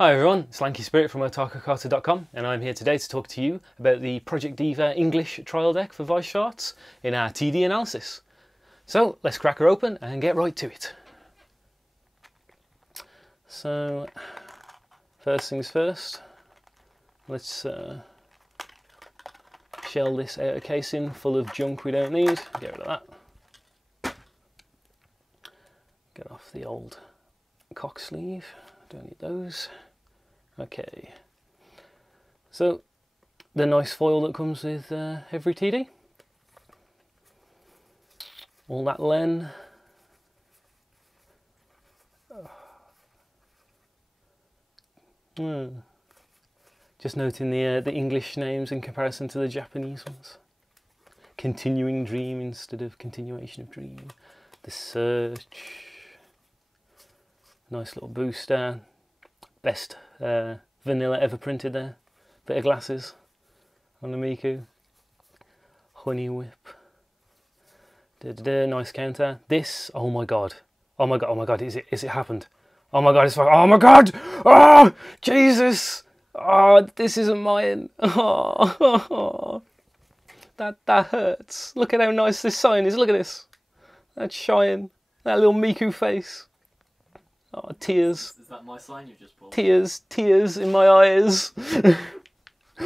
Hi everyone, it's lankyspirit from otakucarta.com and I'm here today to talk to you about the Project Diva English trial deck for Weiss Schwarz in our TD analysis. So let's crack her open and get right to it. So first things first, let's shell this outer casing full of junk we don't need. Get rid of that. Get off the old cock sleeve, don't need those. Okay, so the nice foil that comes with every TD, all that len, just noting the English names in comparison to the Japanese ones. Continuing dream instead of continuation of dream. The search, nice little booster. Best vanilla ever printed there. Bit of glasses on the Miku. Honey whip. Nice counter. This, oh my god. Oh my god, oh my god, is it happened? Oh my god, it's fine. Oh my god! Oh, Jesus! Oh, this isn't mine. Oh, that hurts. Look at how nice this sign is. Look at this. That shine. That little Miku face. Oh, tears. Is that my sign you've just pulled? Tears in my eyes.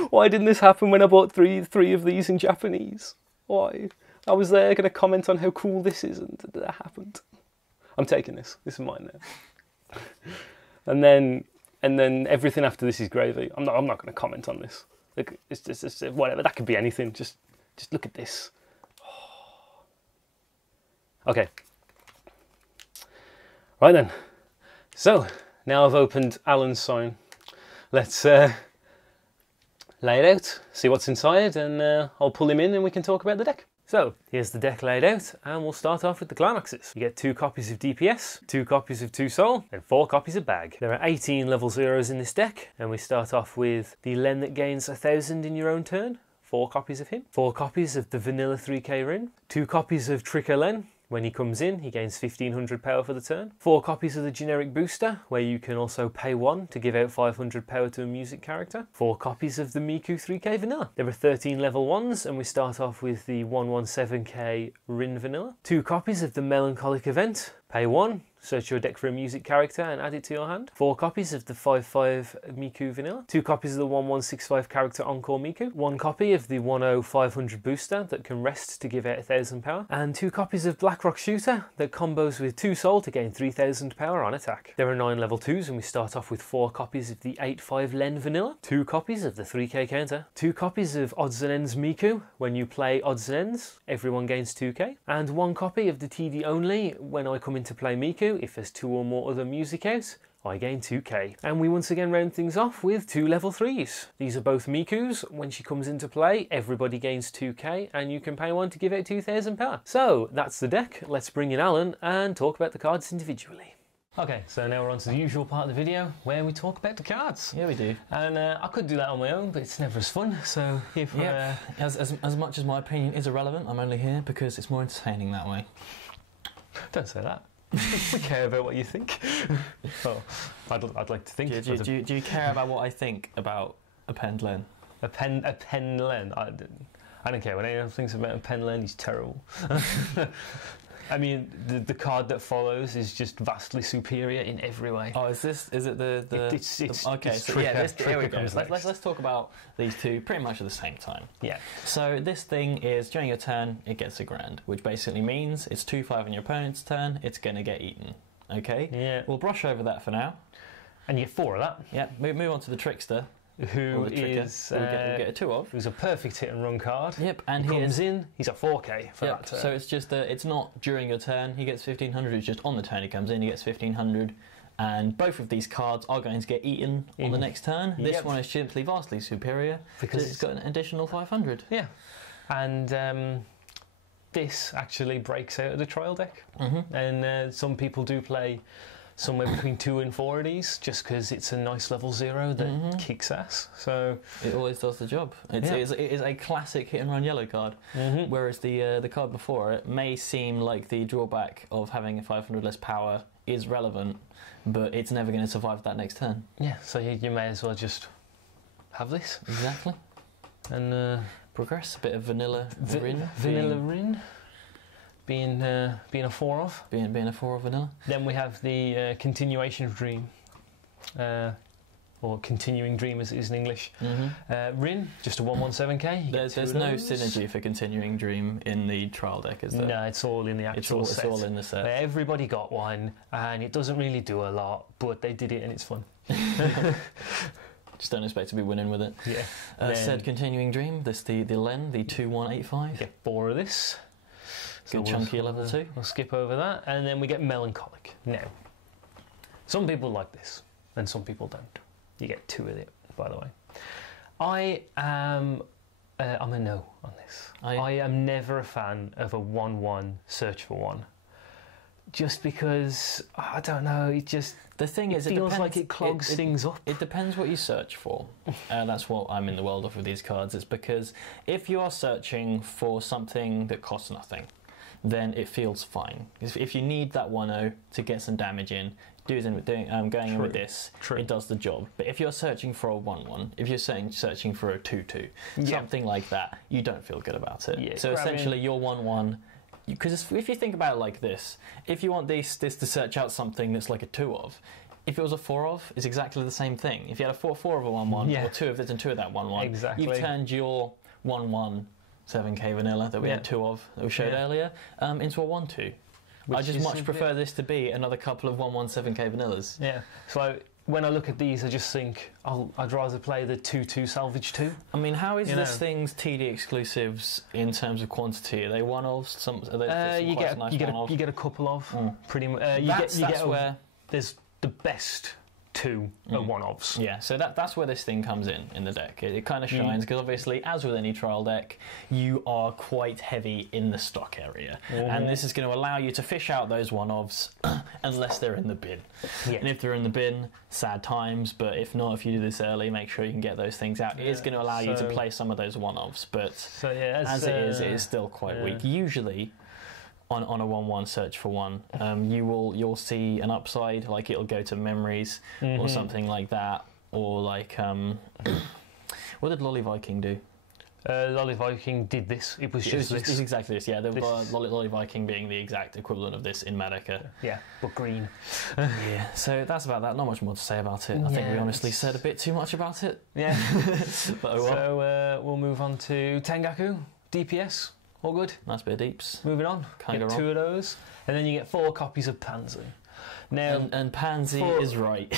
Why didn't this happen when I bought three of these in Japanese? Why? I was there going to comment on how cool this is, and that happened. I'm taking this. This is mine now. and then everything after this is gravy. I'm not going to comment on this. Look, it's just whatever. That could be anything. Just look at this. Okay. Right then. So, now I've opened Alan's sign. Let's lay it out, see what's inside, and I'll pull him in and we can talk about the deck. So, here's the deck laid out, and we'll start off with the Climaxes. You get 2 copies of DPS, 2 copies of 2 Soul, and 4 copies of Bag. There are 18 level 0s in this deck, and we start off with the Len that gains 1000 in your own turn. 4 copies of him. 4 copies of the Vanilla 3k Rin. 2 copies of Tricker Len. When he comes in, he gains 1500 power for the turn. 4 copies of the generic booster, where you can also pay 1 to give out 500 power to a music character. 4 copies of the Miku 3k Vanilla. There are 13 level 1s, and we start off with the 117k Rin Vanilla. 2 copies of the Melancholic Event. Pay 1, search your deck for a music character and add it to your hand. 4 copies of the 5/5 Miku Vanilla. 2 copies of the 1165 character Encore Miku. 1 copy of the 10500 booster that can rest to give out 1000 power. And 2 copies of Blackrock Shooter that combos with 2 Soul to gain 3000 power on attack. There are 9 level 2s, and we start off with 4 copies of the 8/5 Len Vanilla. 2 copies of the 3k counter. 2 copies of Odds and Ends Miku. When you play Odds and Ends, everyone gains 2k. And 1 copy of the TD only. When I come into play Miku, if there's 2 or more other music out, I gain 2k. And we once again round things off with 2 level 3s. These are both Miku's. When she comes into play, everybody gains 2k, and you can pay 1 to give out 2000 power. So that's the deck. Let's bring in Alan and talk about the cards individually. Okay, so now we're on to the usual part of the video where we talk about the cards. Yeah, we do. And I could do that on my own, but it's never as fun. So here for as much as my opinion is irrelevant, I'm only here because it's more entertaining that way. Don't say that. We care about what you think. Well, I'd like to think. Do you care about what I think about a pen Len? A pen Len? I don't care. When anyone thinks about a pen Len, he's terrible. I mean, the card that follows is just vastly superior in every way. Oh, is it the okay, it's so yeah, here we go. Let's Let's talk about these two pretty much at the same time. Yeah. So this thing is, during your turn, it gets a grand, which basically means it's 2/5 on your opponent's turn, it's going to get eaten. Okay? Yeah. We'll brush over that for now. And you get 4 of that. Yeah, move on to the Trickster. Who is we get a 2 of. Who's a perfect hit and run card. Yep, and he comes in, he's at 4k for that turn. So it's just it's not during your turn he gets 1500, it's just on the turn he comes in, he gets 1500, and both of these cards are going to get eaten on the next turn. This one is simply vastly superior because it's got an additional 500. Yeah, and this actually breaks out of the trial deck, and some people do play somewhere between 2 and 4 of these, just because it's a nice level 0 that kicks ass. So it always does the job. It is a classic hit and run yellow card. Whereas the card before it may seem like the drawback of having a 500 less power is relevant, but it's never going to survive that next turn. Yeah, so you may as well just have this. Exactly. And progress. A bit of vanilla Rin. Vanilla Rin. Being a 4 of. Being a 4 of vanilla. Then we have the Continuation of Dream. Or Continuing Dream as it is in English. Rin, just a 1/17k. There's no synergy for Continuing Dream in the trial deck, is there? No, it's all in the actual set. It's all in the set. Everybody got one, and it doesn't really do a lot, but they did it and it's fun. Just don't expect to be winning with it. Yeah. Said Continuing Dream, the 2185. You get 4 of this. Good chunky level 2. We'll skip over that, and then we get Melancholic. Now, some people like this, and some people don't. You get 2 of it, by the way. I'm a no on this. I am never a fan of a 1/1 search for 1. Just because, I don't know, it feels like it clogs things up. It depends what you search for. That's what I'm in the world of with these cards. It's because if you are searching for something that costs nothing, then it feels fine. If you need that 1/0 to get some damage in, going in with this, it does the job. But if you're searching for a 1/1, if you're searching for a 2/2, something like that, you don't feel good about it. Yeah, so essentially, your 1/1. Because if you think about it like this, if you want this to search out something that's like a 2 of, if it was a 4 of, it's exactly the same thing. If you had a 4/4 of a 1/1, or 2 of this and 2 of that 1/1, you've turned your 1/1 7k vanilla that we had 2 of, that we showed earlier, into a 1/2. I just much prefer this to be another couple of 1/1 7k vanillas. Yeah, so when I look at these, I just think I'd rather play the 2/2 salvage 2. I mean, how is this thing's TD exclusives in terms of quantity? Are they 1/ofs? You get a couple of pretty much. Where there's the best 2 are 1/ofs. Yeah, so that's where this thing comes in the deck. It kind of shines because obviously, as with any trial deck, you are quite heavy in the stock area, and this is going to allow you to fish out those 1/ofs unless they're in the bin. Yeah. And if they're in the bin, sad times. But if not, if you do this early, make sure you can get those things out. It is going to allow you to play some of those 1/ofs, but as it is still quite weak. Usually, on a 1/1 search for 1, you'll see an upside, like it'll go to memories or something like that, or like what did Lolly Viking do? Lolly Viking did this. It was just this. It's exactly this. Yeah, Lolly Viking being the exact equivalent of this in Magica. Yeah, but green. Yeah. So that's about that. Not much more to say about it. I think we honestly said a bit too much about it. Yeah. But oh well. So we'll move on to Tengaku DPS. All good. Nice bit of deeps. Moving on. Can't get go 2 of those, and then you get 4 copies of Pansy. Now, and Pansy is right.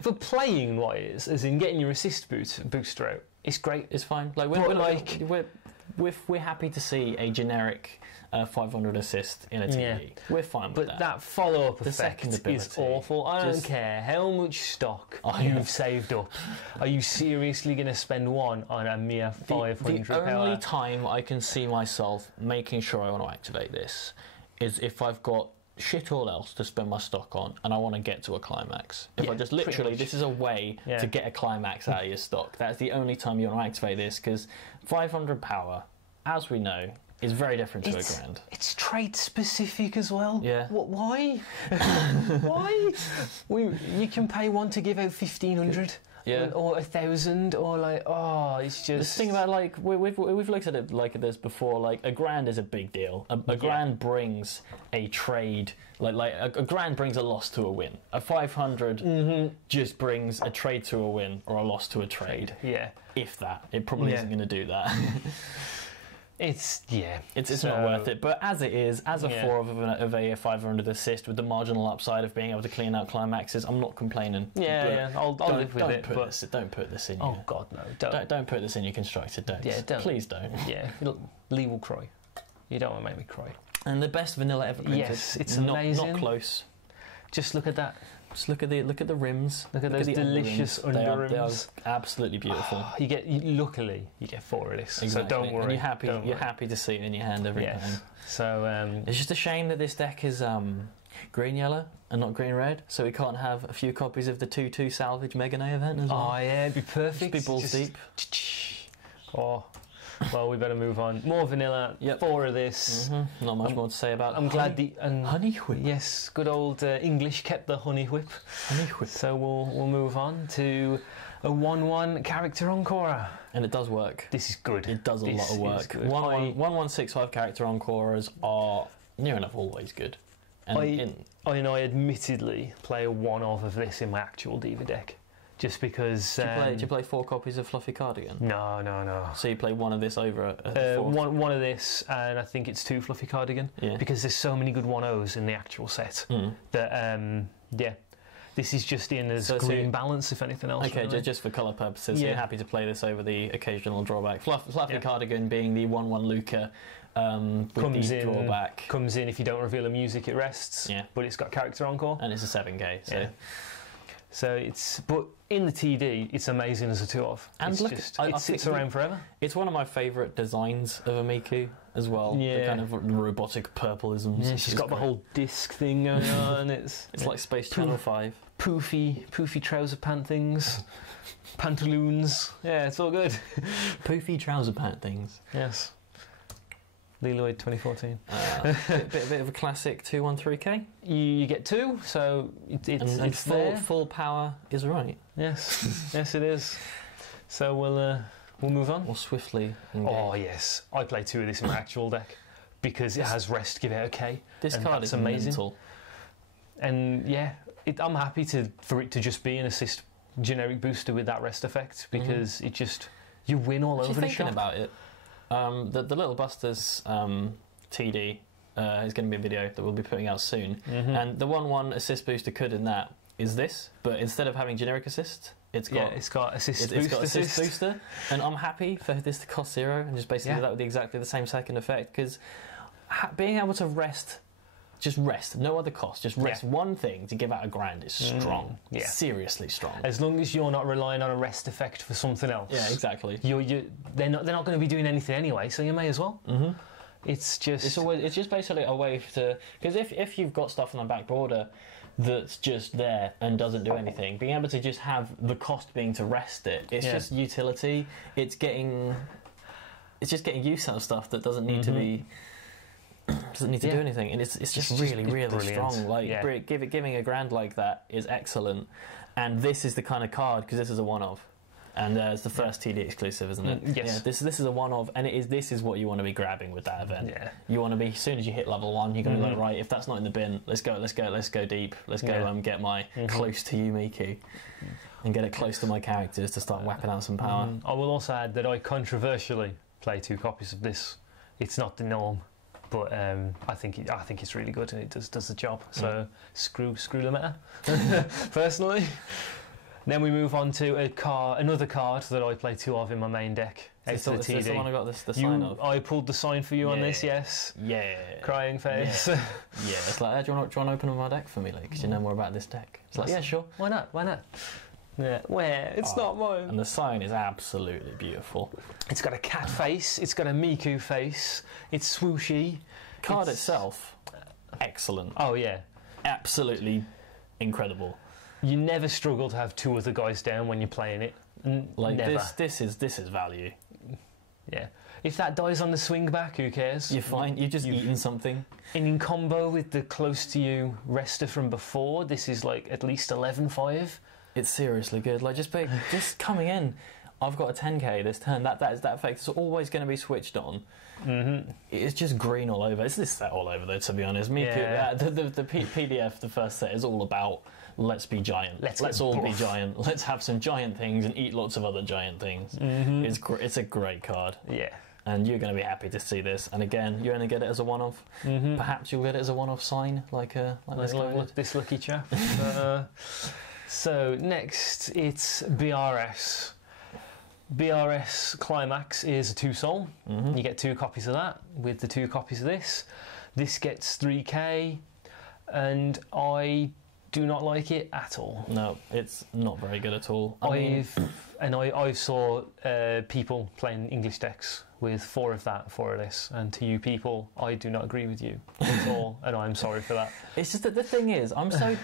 For playing what it is, as in getting your assist booster out, it's great. It's fine. Like we're happy to see a generic 500 assist in a TV. Yeah. We're fine with that. But that follow-up effect is awful. I don't care how much stock you've saved up. Are you seriously going to spend 1 on a mere 500 power? The only time I can see myself making sure I want to activate this is if I've got shit all else to spend my stock on and I want to get to a climax. If I just literally, this is a way to get a climax out of your stock. That's the only time you want to activate this, because 500 power, as we know, is very different to a grand. It's trait specific as well. Yeah. Why? Why? You can pay 1 to give out 1,500. Yeah. Or 1,000, or like, it's just... This thing about, like, we've looked at it like this before, like, a grand is a big deal. A grand brings a trade, like a grand brings a loss to a win. A 500 just brings a trade to a win, or a loss to a trade. Yeah. If that. It probably isn't going to do that. It's not worth it. But as it is, as a 4 of a 500 assist with the marginal upside of being able to clean out climaxes, I'm not complaining. I'll live with it. Don't put this in. Oh God, no! Don't put this in your constructed decks. Yeah, don't. Please don't. Yeah, Lee will cry. You don't want to make me cry. And the best vanilla ever printed. Yes, it's amazing. Not close. Just look at that. Just look at the rims. Look at those delicious under rims. They are absolutely beautiful. Luckily you get 4 of this. Exactly. So don't worry. And you're happy to see it in your hand every time. So it's just a shame that this deck is green yellow and not green red, so we can't have a few copies of the 2/2 salvage Mega Nay event as well. Oh yeah, it'd be perfect. Just be balls deep. Oh, Well, we better move on. More vanilla. Yep. 4 of this. Not much more to say about. I'm glad the honey whip. Yes, good old English kept the honey whip. Honey whip. So we'll move on to a 1/1 character encore. And it does work. This is good. It does a lot of work. 1165 character encores are near enough always good. And I admittedly play a 1 of this in my actual Diva deck. Just because... Do you play 4 copies of Fluffy Cardigan? No. So you play 1 of this over a 4? One of this, and I think it's 2 Fluffy Cardigan. Yeah. Because there's so many good 1/0s in the actual set that, yeah, this is just in as green balance, if anything else. Okay, really. Just for colour purposes, so you're happy to play this over the occasional drawback. Fluffy Cardigan being the 1/1 Luca with the drawback. Comes in if you don't reveal a music, it rests. Yeah. But it's got character encore. And it's a 7k, so... Yeah. So but in the TD, it's amazing as a 2-of. And it sits around forever. It's one of my favourite designs of a Miku as well. Yeah. The kind of robotic purpleisms. Yeah, she's got the whole disc thing going on. It's like Space Channel 5. Poofy trouser pant things. Pantaloons. Yeah, it's all good. Poofy trouser pant things. Yes. Leloid 2014. Bit of a classic 213k. You get 2, so it's full power is right. Yes, yes it is. So we'll move on. We'll swiftly engage. Oh yes, I play 2 of this in my actual deck because it has rest. Give it a K. This card is amazing. Mental. And yeah, I'm happy for it to just be an assist generic booster with that rest effect because it just you win all over the shop. Thinking about it. The Little Busters TD is going to be a video that we'll be putting out soon. And the 1/1 assist booster could in that is this, but instead of having generic assist, it's got assist booster. And I'm happy for this to cost 0 and just basically do that with exactly the same second effect because being able to rest. Just rest, no other cost. Just rest one thing to give out a grand is strong. Seriously strong. As long as you're not relying on a rest effect for something else. Yeah, exactly. They're not going to be doing anything anyway, so you may as well. It's just basically a way to because if you've got stuff on the back border that's just there and doesn't do anything, being able to just have the cost being to rest it, it's just utility. It's just getting use out of stuff that doesn't need to be. Doesn't need to do anything, and it's just really strong. Like giving a grand like that is excellent, and this is the kind of card because this is a 1-of, and it's the first TD exclusive, isn't it? Yes. Yeah, this is a 1-of, and this is what you want to be grabbing with that event. Yeah. You want to be as soon as you hit level 1, you're going to be like, right, if that's not in the bin, let's go deep, let's go get my close to you Miku, and get it close to my characters to start whapping out some power. I will also add that I controversially play 2 copies of this. It's not the norm. But I think it's really good and it does the job. So screw the meta, personally. Then we move on to another card that I play 2 of in my main deck. Is this the one I got the sign of? I pulled the sign for you on this, yes. Yeah. Crying face. Yeah, it's like, do you want to open up my deck for me, because you know more about this deck? It's like, yeah, sure. Why not? Yeah, where? It's not mine. And the sign is absolutely beautiful. It's got a cat face, it's got a Miku face, it's swooshy. Card itself, excellent. Oh yeah. Absolutely incredible. You never struggle to have 2 other guys down when you're playing it. Never. This is value. Yeah. If that dies on the swing back, who cares? You're fine. You've just eaten something. And in combo with the close to you rester from before, this is like at least 11-5. It's seriously good. Like just coming in, I've got a 10k this turn. That effect is always going to be switched on. It's just green all over. It's this set all over though, to be honest. Miku, the PDF, the first set is all about let's be giant. Let's all be giant. Let's have some giant things and eat lots of other giant things. It's a great card. Yeah. And you're going to be happy to see this. And again, you only get it as a 1-of. Perhaps you'll get it as a 1-of sign, like this lucky chap. So next, it's BRS. BRS Climax is a 2-soul. You get 2 copies of that with the 2 copies of this. This gets 3k, and I do not like it at all. No, it's not very good at all. I saw people playing English decks with 4 of that, 4 of this, and to you people, I do not agree with you at all, and I'm sorry for that. It's just that the thing is, I've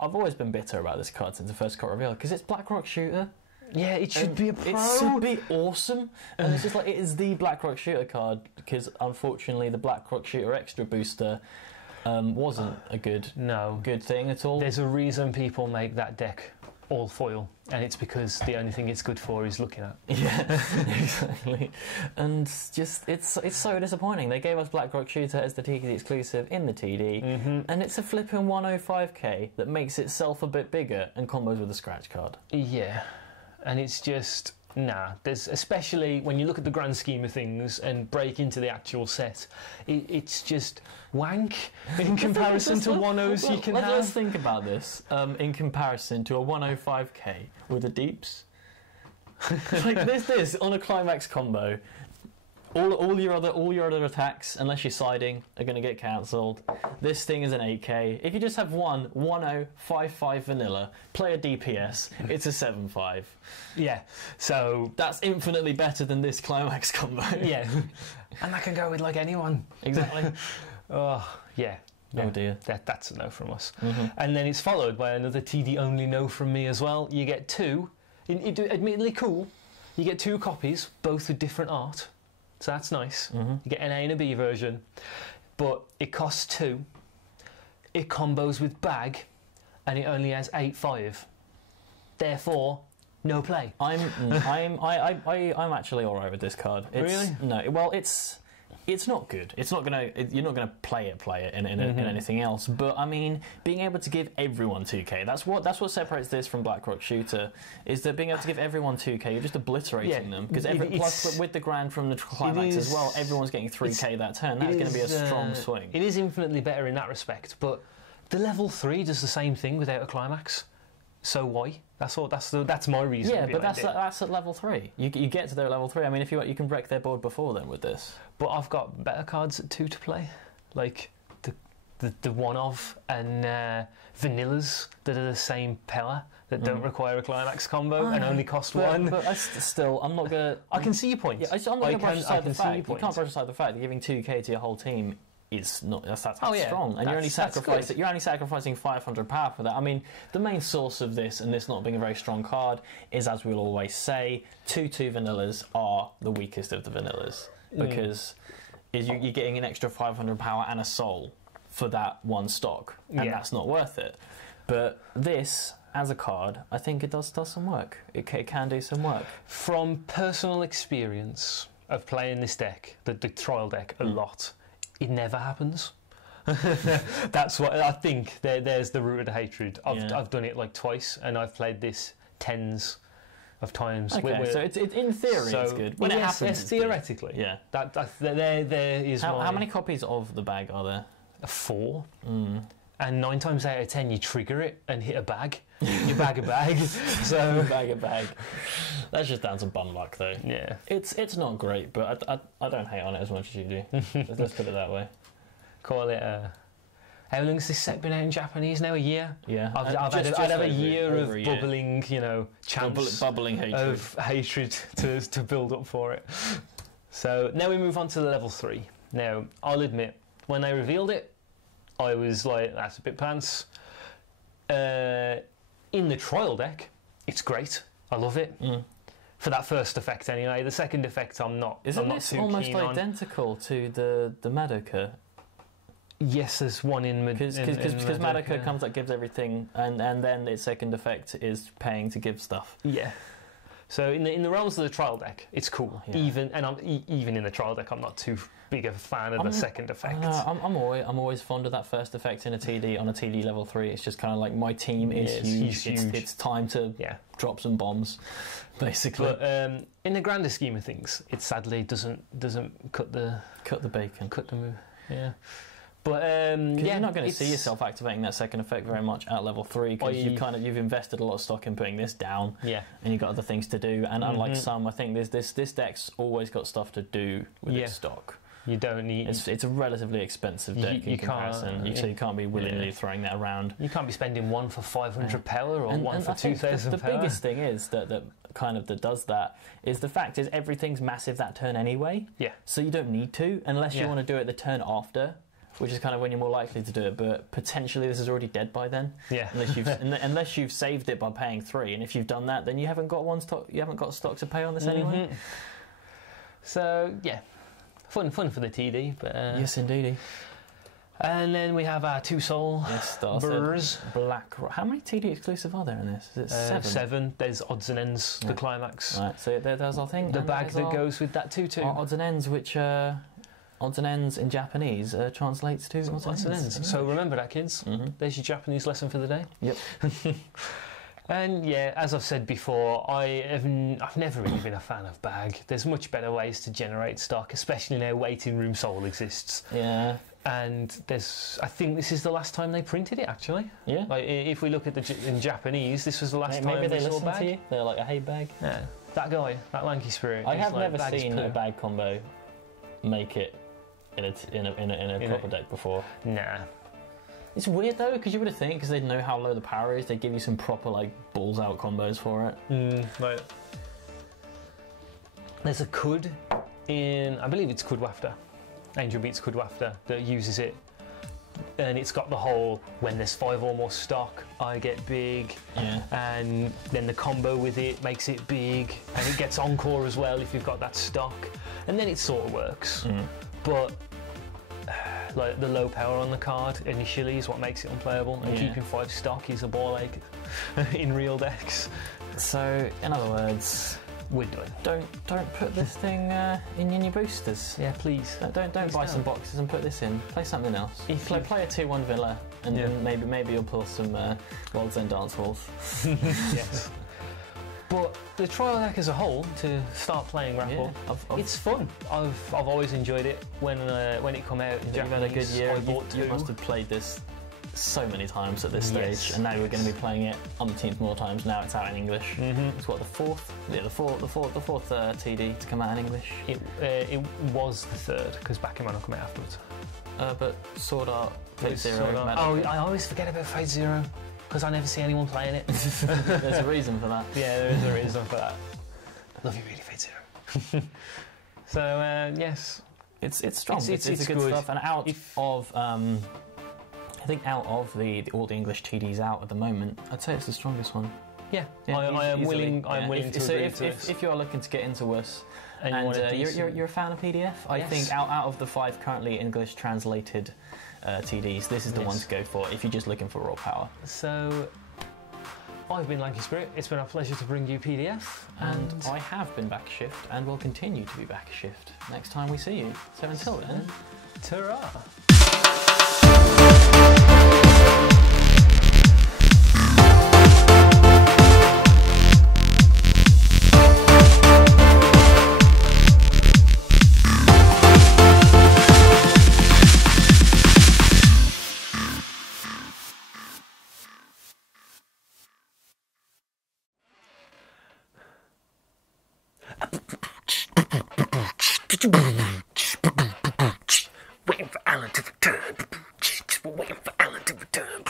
always been bitter about this card since the first card reveal, because it's BlackRock Shooter. Yeah, it should be a pro. It should be awesome. And it's just like, it is the BlackRock Shooter card, because unfortunately the BlackRock Shooter Extra Booster wasn't a good thing at all. There's a reason people make that deck all foil, and it's because the only thing it's good for is looking at. Yeah, exactly. And just, it's so disappointing. They gave us BlackRock Shooter as the TD exclusive in the TD, and it's a flipping 105k that makes itself a bit bigger and combos with a scratch card. Yeah, and it's just... Nah, there's, especially when you look at the grand scheme of things and break into the actual set, it's just wank in comparison to 1-0s you can have. Let's think about this in comparison to a 105k with the deeps. Like this on a Climax combo. All your other attacks, unless you're siding, are going to get cancelled. This thing is an 8k. If you just have one 1-0, 5-5 vanilla, play a DPS, it's a 7-5. Yeah, so... That's infinitely better than this Climax combo. Yeah, and that can go with, like, anyone. Exactly. Oh, yeah. Oh dear. That's a no from us. And then it's followed by another TD only no from me as well. You get two, admittedly cool, you get 2 copies, both with different art. So that's nice. You get an A and a B version, but it costs 2. It combos with bag, and it only has 8/5. Therefore, no play. I'm actually all right with this card. Really? No. Well, it's not good. It's not gonna. You're not gonna play it in anything else. But I mean, being able to give everyone 2k. That's what separates this from BlackRock Shooter. Is that being able to give everyone 2k, you're just obliterating them. Because plus with the grand from the Climax as well, everyone's getting 3k that turn. That's going to be a strong swing. It is infinitely better in that respect. But the level 3 does the same thing without a Climax. So why? That's my reason. Yeah, but that's at level 3. You get to their level 3. I mean, if you can wreck their board before then with this. But I've got better cards at 2 to play, like the one-of and vanillas that are the same power that don't require a Climax combo and only cost 1. But still, I'm not gonna. I can see your point. Yeah, I'm not gonna brush aside the fact. You can't brush aside the fact that giving 2k to your whole team is not that's strong, and you're only sacrificing 500 power for that. I mean, the main source of this, and this not being a very strong card, is, as we'll always say, 2/2 vanillas are the weakest of the vanillas, because you're getting an extra 500 power and a soul for that one stock, and that's not worth it. But this, as a card, I think it does some work. It can do some work. From personal experience of playing this deck, the trial deck, a lot, it never happens. That's what I think. There's the root of the hatred. I've done it like twice, and I've played this tens of times. Okay, so it's in theory it's good. When it happens, yes, theoretically. Good. Yeah. There is. How many copies of the bag are there? 4. And 9 times out of 10 you trigger it and hit a bag. You bag a bag. So bag a bag. That's just down to bum luck, though. Yeah. It's not great, but I don't hate on it as much as you do. Let's put it that way. Call it how long has this set been out in Japanese now? A year? Yeah. I'd have a year of bubbling, chance bubbling hatred. of hatred to build up for it. So now we move on to the level 3. Now, I'll admit, when they revealed it, I was like, that's a bit pants. In the trial deck, it's great. I love it. For that first effect anyway. The second effect I'm not too keen on. Isn't this almost identical to the Madoka? Yes, there's one in because Madoka comes that gives everything, and then its second effect is paying to give stuff. Yeah. So in the realms of the trial deck, it's cool. Yeah. Even in the trial deck, I'm not too big a fan of the second effect. I'm always fond of that first effect in a TD on a TD level 3. It's just kind of like my team is huge. It's time to drop some bombs, basically. But in the grander scheme of things, it sadly doesn't cut the bacon, cut the move. Yeah. But you're not going to see yourself activating that second effect very much at level 3 because you've invested a lot of stock in putting this down, and you've got other things to do. And unlike some, I think this deck's always got stuff to do with its stock. You don't need. It's a relatively expensive deck in comparison, so you can't be willingly throwing that around. You can't be spending one for 500 power or one for 2,000 power. The biggest thing is that does that is the fact is everything's massive that turn anyway. Yeah. So you don't need to unless you want to do it the turn after. which is kind of when you're more likely to do it. But potentially this is already dead by then. Yeah. Unless you've saved it by paying 3, and if you've done that, then you haven't got stock. You haven't got stock to pay on this anyway. So yeah, fun for the TD. But yes, indeedy. And then we have our 2 soul burrs. Black. How many TD exclusive are there in this? Is it 7? 7. There's odds and ends. Yeah. The climax. Right. So there's our thing. The bag that goes with that too. Odds and ends, which odds and ends in Japanese translates to odds and ends. So remember that, kids. There's your Japanese lesson for the day. Yep. And yeah, as I've said before, I've never really been a fan of bag. There's much better ways to generate stock, especially now waiting room soul exists. Yeah. And I think this is the last time they printed it, actually. Yeah. Like, if we look at in Japanese, this was the last time maybe they saw listened bag. to you. They're like a hey bag. Yeah. That guy, that lanky spirit. I have never seen a bag combo make it in a proper deck before. Nah. It's weird though, because you would have think, because they'd know how low the power is, they'd give you some proper like balls out combos for it. Right. There's a Kud in, I believe it's Kud Wafter. Angel Beats Kud Wafter that uses it, and it's got the whole when there's 5 or more stock, I get big, and then the combo with it makes it big, and it gets encore as well if you've got that stock, and then it sort of works. But like the low power on the card initially is what makes it unplayable, and keeping 5 stock is a ball ache in real decks. So in other words, we're done. Don't put this thing in your boosters. Yeah, please. Don't buy some boxes and put this in. Play something else. Play a 2-1 Villa, and then maybe you'll pull some World's End Dance Halls. Yes. But the trial deck as a whole, to start playing Grapple, it's fun. I've always enjoyed it when it come out in Japanese. You've had a good year. You You must have played this so many times at this stage, and now you're going to be playing it umpteenth more times. Now it's out in English. It's what, the fourth? Yeah, the fourth TD to come out in English. It was the 3rd, because Bakuman will come out afterwards. But Sword Art, Fate Zero. Oh, I always forget about Fate Zero, because I never see anyone playing it. There's a reason for that. Yeah, there is a reason for that. Love you really, Fate Zero. So yes, it's strong. It's a good stuff. And out of I think out of all the English TDs out at the moment, I'd say it's the strongest one. Yeah, I am willing to agree to this. If you're looking to get into us, and you're a fan of PDF, I think out of the 5 currently English translated TDs, this is the one to go for if you're just looking for raw power. So I've been Lanky Spirit. It's been a pleasure to bring you PDF, and I have been Back Shift, and will continue to be Back Shift next time we see you. So until then, ta-ra! Waiting for Alan to return. Waiting for Alan to return.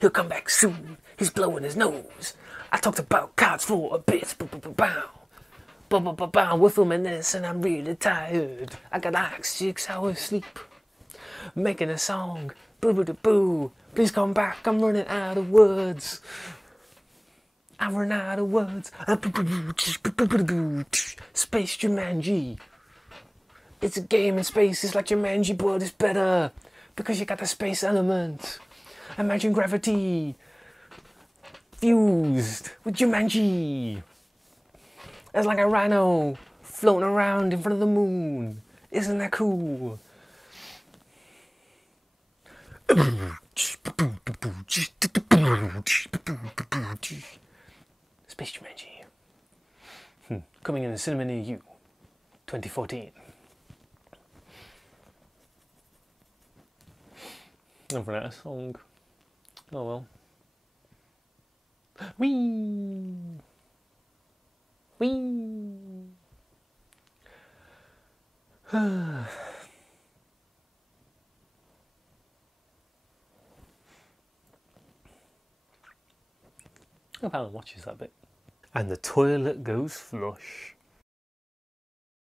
He'll come back soon. He's blowing his nose. I talked about cards for a bit. Bow. We're filming this and I'm really tired. I got like 6 hours sleep. Making a song. Boo. Please come back. I'm running out of words. I'm running out of words. Space Jumanji. It's a game in space, it's like Jumanji, but it's better because you got the space element. Imagine gravity fused with Jumanji. It's like a rhino floating around in front of the moon. Isn't that cool? Space Jumanji. Coming in the cinema near you, 2014. Never that song. Oh well. Whee! Whee! I hope Alan watches that bit. And the toilet goes flush.